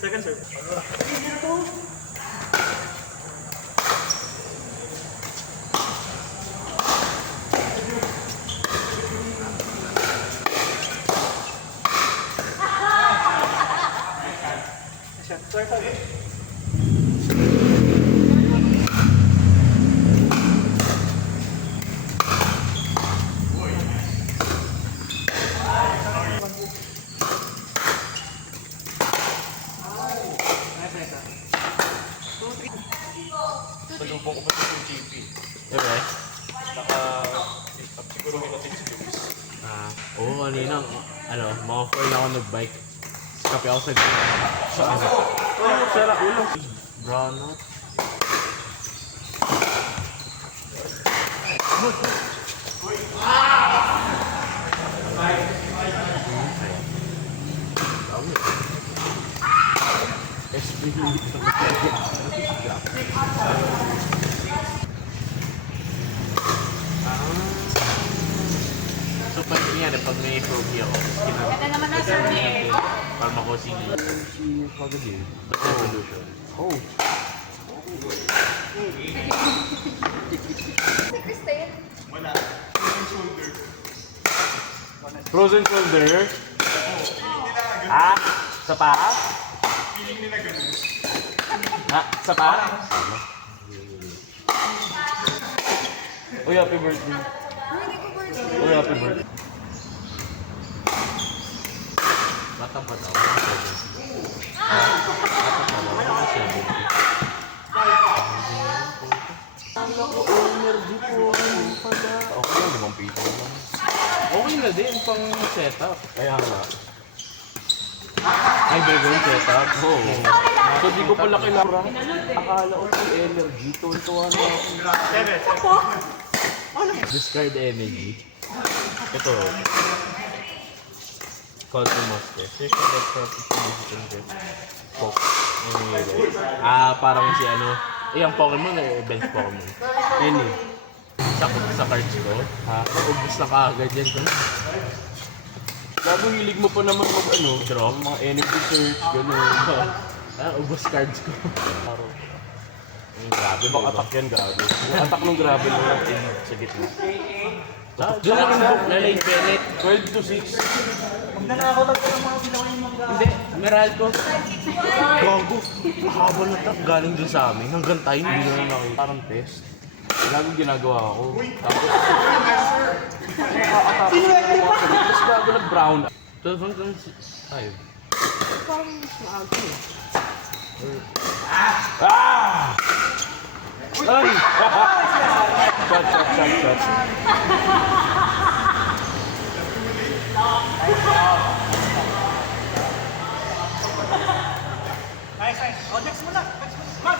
Second serve. Palubong ko pa sa GP. Okay. Siguro minating si Luis. Oo, kanina, mga 4 na ako nag-bike. Kape ako sa gym. Sara ulo. Brown out. So, pag yan, pag may progi ako, Ganda naman na sir eh. palma ko si Pagod Evolution. Oh. Si Christine. Frozen shoulder? Ah, sa paa? Sa paa? Uy, happy birthday. Hindi ko birthday. Uy, happy birthday. Batang pa daw, mga 70. Batang pa daw, mga 70. Ang lako, energy po. Ano pala? Okay lang, 5 piso lang. Okay na din, pang setup. Kaya nga. Ay, bago yung setup? Oo. So, di ko pala kailangan. Akala ko si energy. Tuwan-tuwa na ako. Discard energy. Ito. Control Master. Search and get from Poke. Parang si ano. Yung Pokemon bench Pokemon. Any. Sa cards ko. Ubus na kaagad yan. Gago, hilig mo pa naman drop. Mga energy search, gano'n. Ubus cards ko. Grabe, baka attack yan, gago. Yung attack ng grabe mo sa gitna. Doon na rin book na lane Bennett. 12 to 6. Pag nanakaw lang ng mga bilawin mong Hindi, Meralco. Gago, mahaba na tap galing dun sa amin. Hanggang tayo, hindi na nakita. Parang test. Gago ginagawa ko. Tapos, nakaka-attack. Tapos gago nag-brown. 12 hanggang 5. Parang mas maaga eh. Ay! Shot. Nice. Oh, next mo na. Max,